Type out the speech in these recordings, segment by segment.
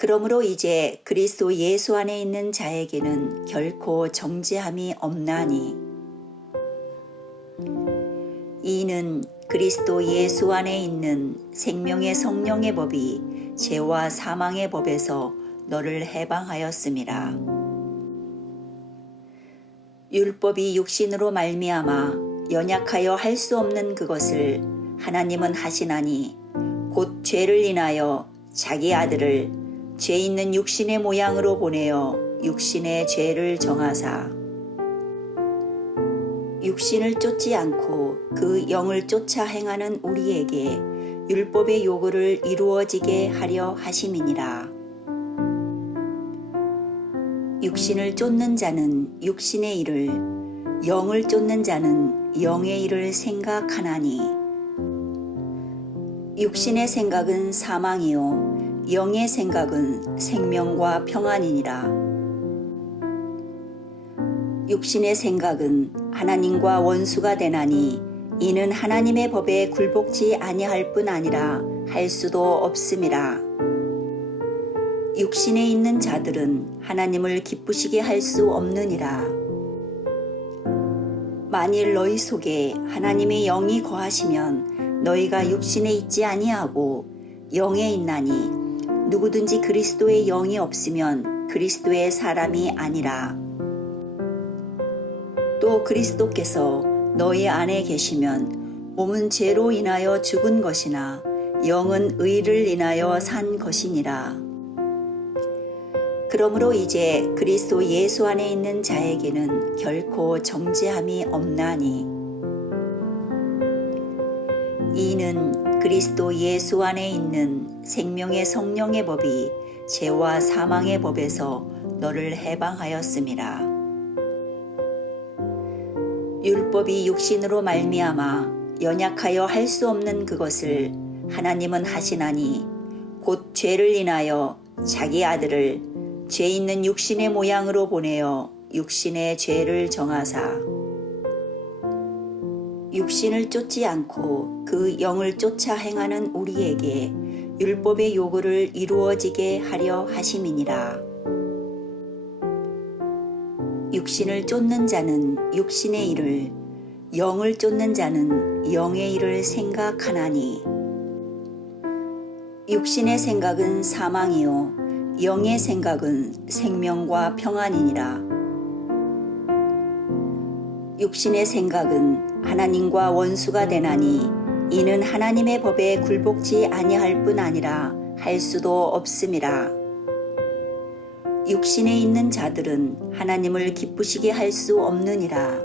그러므로 이제 그리스도 예수 안에 있는 자에게는 결코 정죄함이 없나니 이는 그리스도 예수 안에 있는 생명의 성령의 법이 죄와 사망의 법에서 너를 해방하였음이라. 율법이 육신으로 말미암아 연약하여 할 수 없는 그것을 하나님은 하시나니 곧 죄를 인하여 자기 아들을 죄 있는 육신의 모양으로 보내어 육신의 죄를 정하사 육신을 쫓지 않고 그 영을 쫓아 행하는 우리에게 율법의 요구를 이루어지게 하려 하심이니라. 육신을 쫓는 자는 육신의 일을, 영을 쫓는 자는 영의 일을 생각하나니 육신의 생각은 사망이요 영의 생각은 생명과 평안이니라. 육신의 생각은 하나님과 원수가 되나니 이는 하나님의 법에 굴복지 아니할 뿐 아니라 할 수도 없음이라. 육신에 있는 자들은 하나님을 기쁘시게 할 수 없느니라. 만일 너희 속에 하나님의 영이 거하시면 너희가 육신에 있지 아니하고 영에 있나니 누구든지 그리스도의 영이 없으면 그리스도의 사람이 아니라. 또 그리스도께서 너희 안에 계시면 몸은 죄로 인하여 죽은 것이나 영은 의를 인하여 산 것이니라. 그러므로 이제 그리스도 예수 안에 있는 자에게는 결코 정죄함이 없나니 이는 그리스도 예수 안에 있는 생명의 성령의 법이 죄와 사망의 법에서 너를 해방하였음이라. 율법이 육신으로 말미암아 연약하여 할 수 없는 그것을 하나님은 하시나니 곧 죄를 인하여 자기 아들을 죄 있는 육신의 모양으로 보내어 육신의 죄를 정하사 육신을 쫓지 않고 그 영을 쫓아 행하는 우리에게 율법의 요구를 이루어지게 하려 하심이니라. 육신을 쫓는 자는 육신의 일을, 영을 쫓는 자는 영의 일을 생각하나니 육신의 생각은 사망이요 영의 생각은 생명과 평안이니라. 육신의 생각은 하나님과 원수가 되나니 이는 하나님의 법에 굴복지 아니할 뿐 아니라 할 수도 없음이라. 육신에 있는 자들은 하나님을 기쁘시게 할 수 없느니라.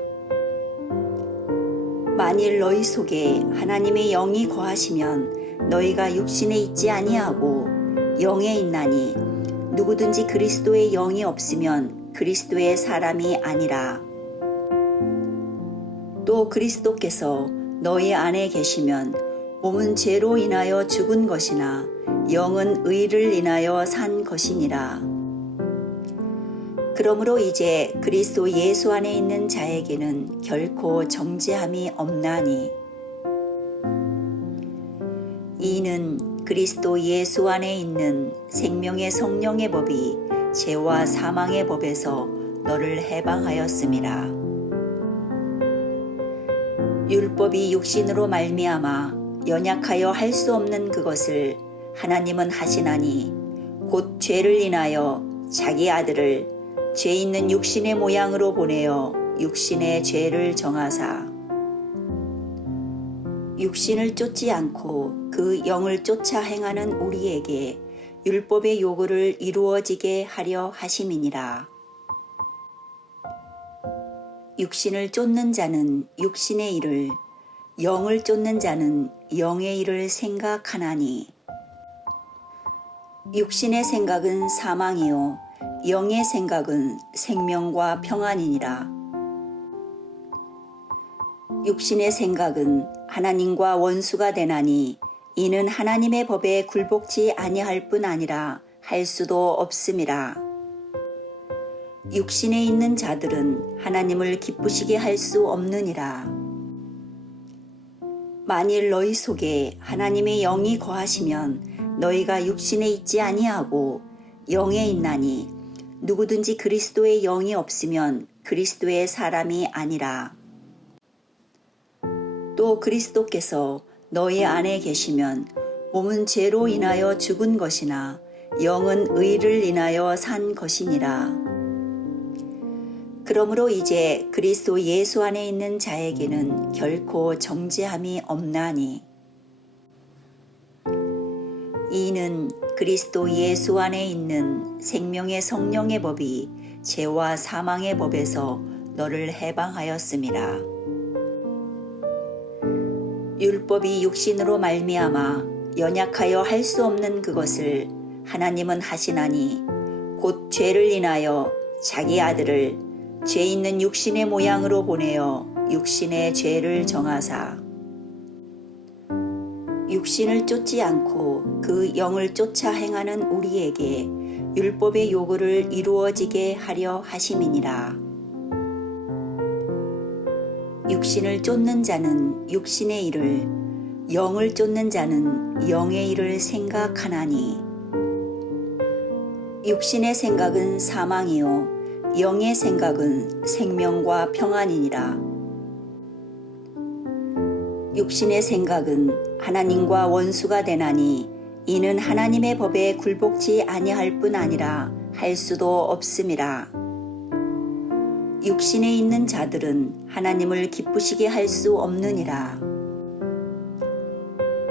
만일 너희 속에 하나님의 영이 거하시면 너희가 육신에 있지 아니하고 영에 있나니 누구든지 그리스도의 영이 없으면 그리스도의 사람이 아니라. 또 그리스도께서 너희 안에 계시면 몸은 죄로 인하여 죽은 것이나 영은 의를 인하여 산 것이니라. 그러므로 이제 그리스도 예수 안에 있는 자에게는 결코 정죄함이 없나니 이는 그리스도 예수 안에 있는 생명의 성령의 법이 죄와 사망의 법에서 너를 해방하였음이라. 율법이 육신으로 말미암아 연약하여 할 수 없는 그것을 하나님은 하시나니 곧 죄를 인하여 자기 아들을 죄 있는 육신의 모양으로 보내어 육신의 죄를 정하사 육신을 쫓지 않고 그 영을 쫓아 행하는 우리에게 율법의 요구를 이루어지게 하려 하심이니라. 육신을 쫓는 자는 육신의 일을, 영을 쫓는 자는 영의 일을 생각하나니 육신의 생각은 사망이요 영의 생각은 생명과 평안이니라. 육신의 생각은 하나님과 원수가 되나니 이는 하나님의 법에 굴복지 아니할 뿐 아니라 할 수도 없음이라. 육신에 있는 자들은 하나님을 기쁘시게 할 수 없느니라. 만일 너희 속에 하나님의 영이 거하시면 너희가 육신에 있지 아니하고 영에 있나니 누구든지 그리스도의 영이 없으면 그리스도의 사람이 아니라. 또 그리스도께서 너희 안에 계시면 몸은 죄로 인하여 죽은 것이나 영은 의를 인하여 산 것이니라. 그러므로 이제 그리스도 예수 안에 있는 자에게는 결코 정죄함이 없나니. 이는 그리스도 예수 안에 있는 생명의 성령의 법이 죄와 사망의 법에서 너를 해방하였음이라. 율법이 육신으로 말미암아 연약하여 할 수 없는 그것을 하나님은 하시나니 곧 죄를 인하여 자기 아들을 죄 있는 육신의 모양으로 보내어 육신의 죄를 정하사 육신을 쫓지 않고 그 영을 쫓아 행하는 우리에게 율법의 요구를 이루어지게 하려 하심이니라. 육신을 쫓는 자는 육신의 일을, 영을 쫓는 자는 영의 일을 생각하나니. 육신의 생각은 사망이요 영의 생각은 생명과 평안이니라. 육신의 생각은 하나님과 원수가 되나니 이는 하나님의 법에 굴복지 아니할 뿐 아니라 할 수도 없음이라. 육신에 있는 자들은 하나님을 기쁘시게 할 수 없느니라.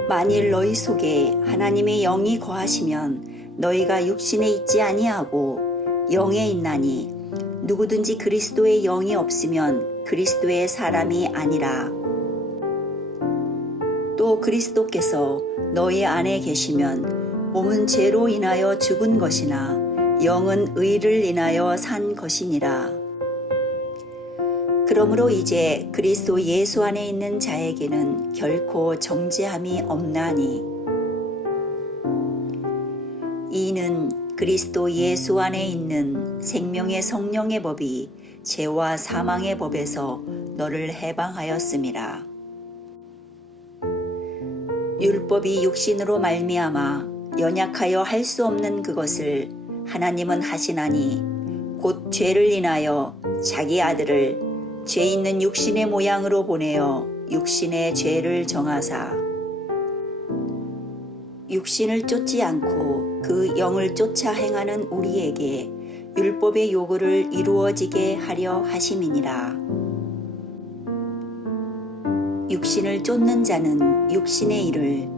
만일 너희 속에 하나님의 영이 거하시면 너희가 육신에 있지 아니하고 영에 있나니 누구든지 그리스도의 영이 없으면 그리스도의 사람이 아니라. 또 그리스도께서 너희 안에 계시면 몸은 죄로 인하여 죽은 것이나 영은 의를 인하여 산 것이니라. 그러므로 이제 그리스도 예수 안에 있는 자에게는 결코 정죄함이 없나니. 이는 그리스도 예수 안에 있는 생명의 성령의 법이 죄와 사망의 법에서 너를 해방하였음이라. 율법이 육신으로 말미암아 연약하여 할 수 없는 그것을 하나님은 하시나니 곧 죄를 인하여 자기 아들을 죄 있는 육신의 모양으로 보내어 육신의 죄를 정하사 육신을 쫓지 않고 그 영을 쫓아 행하는 우리에게 율법의 요구를 이루어지게 하려 하심이니라. 육신을 쫓는 자는 육신의 일을,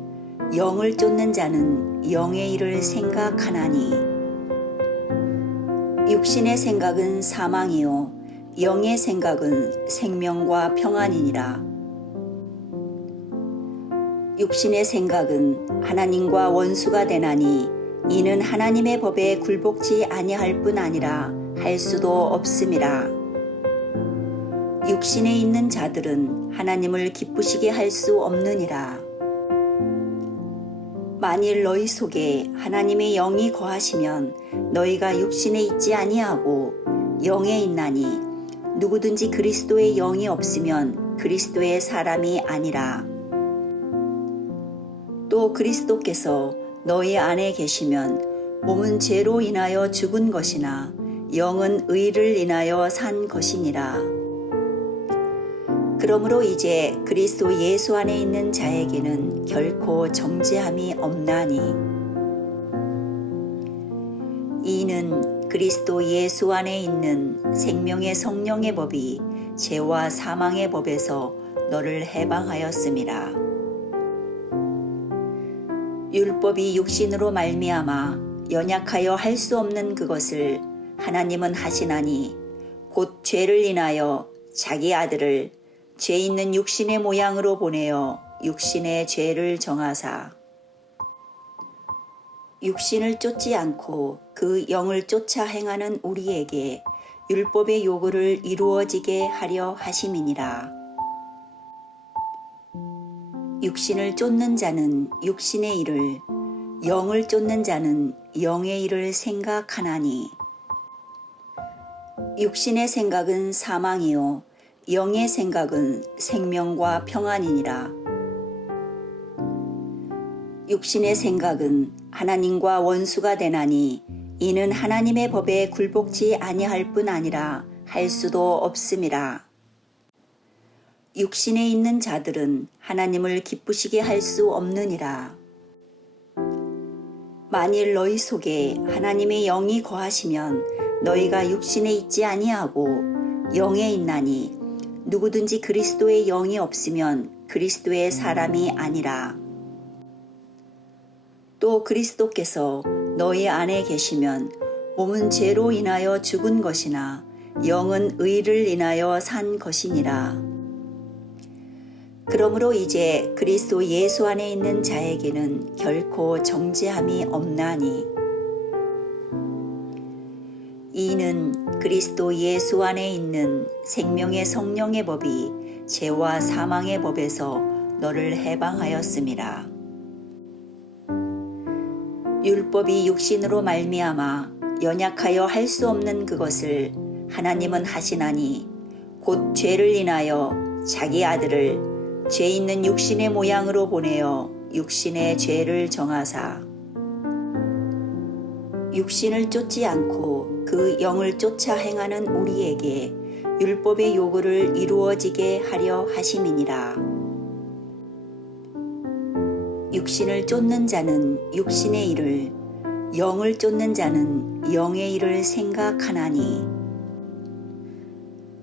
영을 쫓는 자는 영의 일을 생각하나니. 육신의 생각은 사망이요 영의 생각은 생명과 평안이니라. 육신의 생각은 하나님과 원수가 되나니 이는 하나님의 법에 굴복지 아니할 뿐 아니라 할 수도 없음이라. 육신에 있는 자들은 하나님을 기쁘시게 할 수 없느니라. 만일 너희 속에 하나님의 영이 거하시면 너희가 육신에 있지 아니하고 영에 있나니 누구든지 그리스도의 영이 없으면 그리스도의 사람이 아니라. 또 그리스도께서 너희 안에 계시면 몸은 죄로 인하여 죽은 것이나 영은 의를 인하여 산 것이니라. 그러므로 이제 그리스도 예수 안에 있는 자에게는 결코 정죄함이 없나니. 이는 그리스도 예수 안에 있는 생명의 성령의 법이 죄와 사망의 법에서 너를 해방하였음이라. 율법이 육신으로 말미암아 연약하여 할 수 없는 그것을 하나님은 하시나니 곧 죄를 인하여 자기 아들을 죄 있는 육신의 모양으로 보내어 육신의 죄를 정하사 육신을 쫓지 않고 그 영을 쫓아 행하는 우리에게 율법의 요구를 이루어지게 하려 하심이니라. 육신을 쫓는 자는 육신의 일을, 영을 쫓는 자는 영의 일을 생각하나니. 육신의 생각은 사망이요 영의 생각은 생명과 평안이니라. 육신의 생각은 하나님과 원수가 되나니 이는 하나님의 법에 굴복지 아니할 뿐 아니라 할 수도 없음이라. 육신에 있는 자들은 하나님을 기쁘시게 할 수 없느니라. 만일 너희 속에 하나님의 영이 거하시면 너희가 육신에 있지 아니하고 영에 있나니 누구든지 그리스도의 영이 없으면 그리스도의 사람이 아니라. 또 그리스도께서 너희 안에 계시면 몸은 죄로 인하여 죽은 것이나 영은 의를 인하여 산 것이니라. 그러므로 이제 그리스도 예수 안에 있는 자에게는 결코 정죄함이 없나니, 이는 그리스도 예수 안에 있는 생명의 성령의 법이 죄와 사망의 법에서 너를 해방하였음이라. 율법이 육신으로 말미암아 연약하여 할 수 없는 그것을 하나님은 하시나니, 곧 죄를 인하여 자기 아들을 죄 있는 육신의 모양으로 보내어 육신의 죄를 정하사, 육신을 쫓지 않고 그 영을 쫓아 행하는 우리에게 율법의 요구를 이루어지게 하려 하심이니라. 육신을 쫓는 자는 육신의 일을, 영을 쫓는 자는 영의 일을 생각하나니,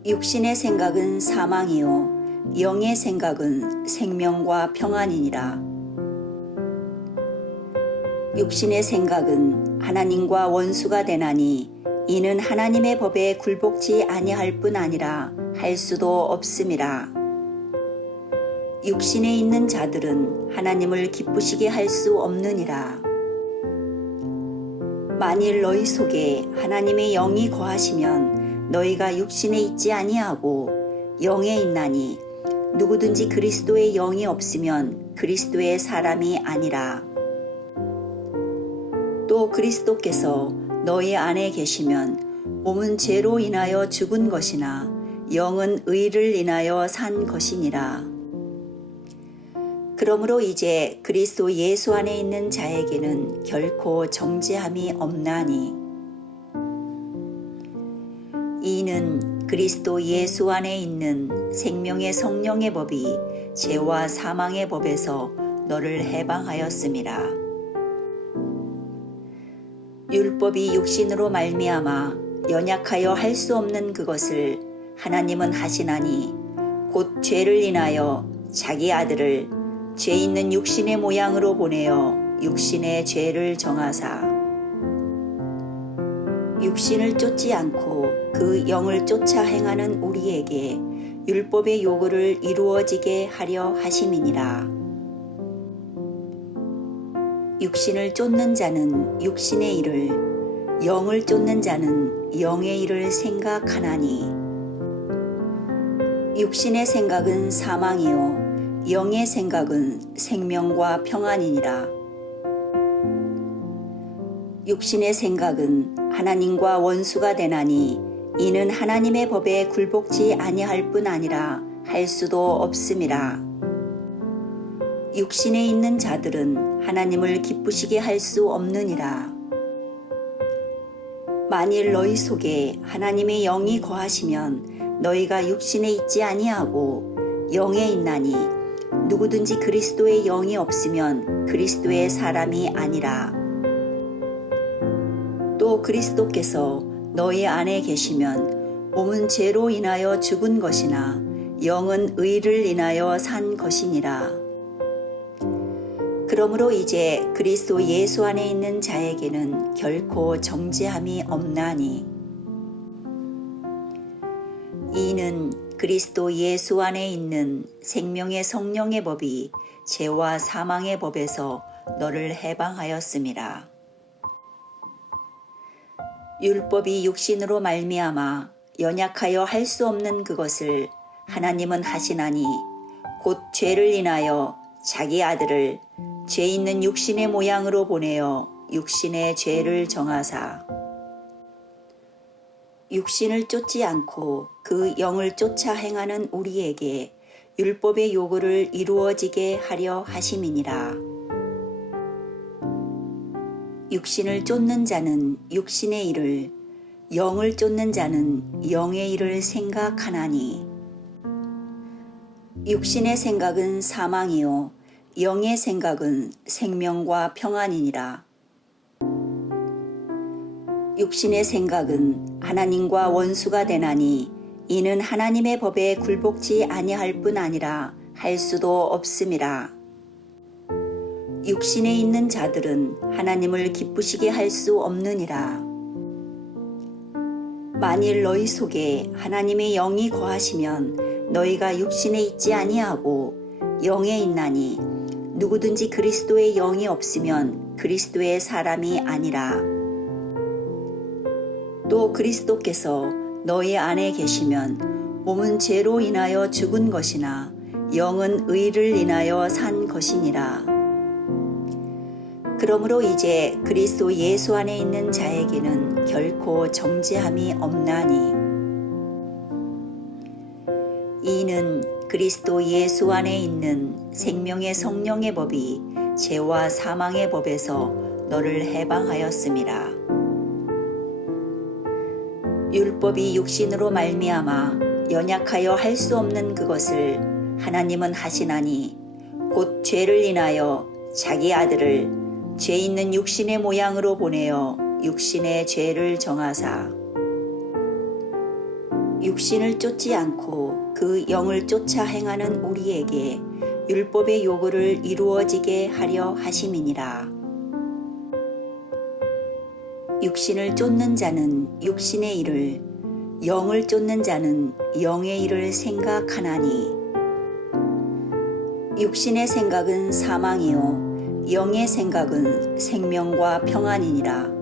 육신의 생각은 사망이요 영의 생각은 생명과 평안이니라. 육신의 생각은 하나님과 원수가 되나니, 이는 하나님의 법에 굴복지 아니할 뿐 아니라 할 수도 없음이라. 육신에 있는 자들은 하나님을 기쁘시게 할 수 없느니라. 만일 너희 속에 하나님의 영이 거하시면 너희가 육신에 있지 아니하고 영에 있나니 누구든지 그리스도의 영이 없으면 그리스도의 사람이 아니라. 또 그리스도께서 너희 안에 계시면 몸은 죄로 인하여 죽은 것이나 영은 의를 인하여 산 것이니라. 그러므로 이제 그리스도 예수 안에 있는 자에게는 결코 정죄함이 없나니, 이는 그리스도 예수 안에 있는 생명의 성령의 법이 죄와 사망의 법에서 너를 해방하였음이라. 율법이 육신으로 말미암아 연약하여 할 수 없는 그것을 하나님은 하시나니, 곧 죄를 인하여 자기 아들을 죄 있는 육신의 모양으로 보내어 육신의 죄를 정하사, 육신을 쫓지 않고 그 영을 쫓아 행하는 우리에게 율법의 요구를 이루어지게 하려 하심이니라. 육신을 쫓는 자는 육신의 일을, 영을 쫓는 자는 영의 일을 생각하나니, 육신의 생각은 사망이요 영의 생각은 생명과 평안이니라. 육신의 생각은 하나님과 원수가 되나니, 이는 하나님의 법에 굴복지 아니할 뿐 아니라 할 수도 없음이라. 육신에 있는 자들은 하나님을 기쁘시게 할 수 없느니라. 만일 너희 속에 하나님의 영이 거하시면 너희가 육신에 있지 아니하고 영에 있나니, 누구든지 그리스도의 영이 없으면 그리스도의 사람이 아니라. 또 그리스도께서 너희 안에 계시면 몸은 죄로 인하여 죽은 것이나 영은 의를 인하여 산 것이니라. 그러므로 이제 그리스도 예수 안에 있는 자에게는 결코 정죄함이 없나니, 이는 그리스도 예수 안에 있는 생명의 성령의 법이 죄와 사망의 법에서 너를 해방하였음이라. 율법이 육신으로 말미암아 연약하여 할 수 없는 그것을 하나님은 하시나니, 곧 죄를 인하여 자기 아들을 죄 있는 육신의 모양으로 보내어 육신의 죄를 정하사, 육신을 쫓지 않고 그 영을 쫓아 행하는 우리에게 율법의 요구를 이루어지게 하려 하심이니라. 육신을 쫓는 자는 육신의 일을, 영을 쫓는 자는 영의 일을 생각하나니. 육신의 생각은 사망이요 영의 생각은 생명과 평안이니라. 육신의 생각은 하나님과 원수가 되나니 이는 하나님의 법에 굴복지 아니할 뿐 아니라 할 수도 없음이라. 육신에 있는 자들은 하나님을 기쁘시게 할 수 없느니라. 만일 너희 속에 하나님의 영이 거하시면 너희가 육신에 있지 아니하고 영에 있나니 누구든지 그리스도의 영이 없으면 그리스도의 사람이 아니라. 또 그리스도께서 너희 안에 계시면 몸은 죄로 인하여 죽은 것이나 영은 의를 인하여 산 것이니라. 그러므로 이제 그리스도 예수 안에 있는 자에게는 결코 정죄함이 없나니. 이는 그리스도 예수 안에 있는 생명의 성령의 법이 죄와 사망의 법에서 너를 해방하였음이라. 율법이 육신으로 말미암아 연약하여 할 수 없는 그것을 하나님은 하시나니 곧 죄를 인하여 자기 아들을 죄 있는 육신의 모양으로 보내어 육신의 죄를 정하사 육신을 쫓지 않고 그 영을 쫓아 행하는 우리에게 율법의 요구를 이루어지게 하려 하심이니라. 육신을 쫓는 자는 육신의 일을, 영을 쫓는 자는 영의 일을 생각하나니. 육신의 생각은 사망이요 영의 생각은 생명과 평안이니라.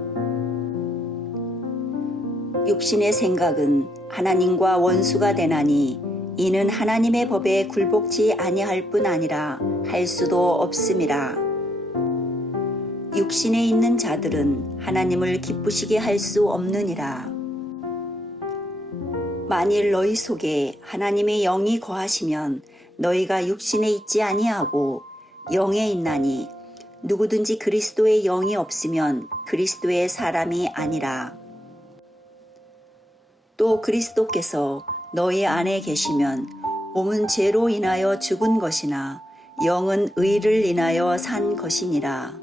육신의 생각은 하나님과 원수가 되나니 이는 하나님의 법에 굴복지 아니할 뿐 아니라 할 수도 없음이라. 육신에 있는 자들은 하나님을 기쁘시게 할 수 없느니라. 만일 너희 속에 하나님의 영이 거하시면 너희가 육신에 있지 아니하고 영에 있나니 누구든지 그리스도의 영이 없으면 그리스도의 사람이 아니라. 또 그리스도께서 너희 안에 계시면 몸은 죄로 인하여 죽은 것이나 영은 의를 인하여 산 것이니라.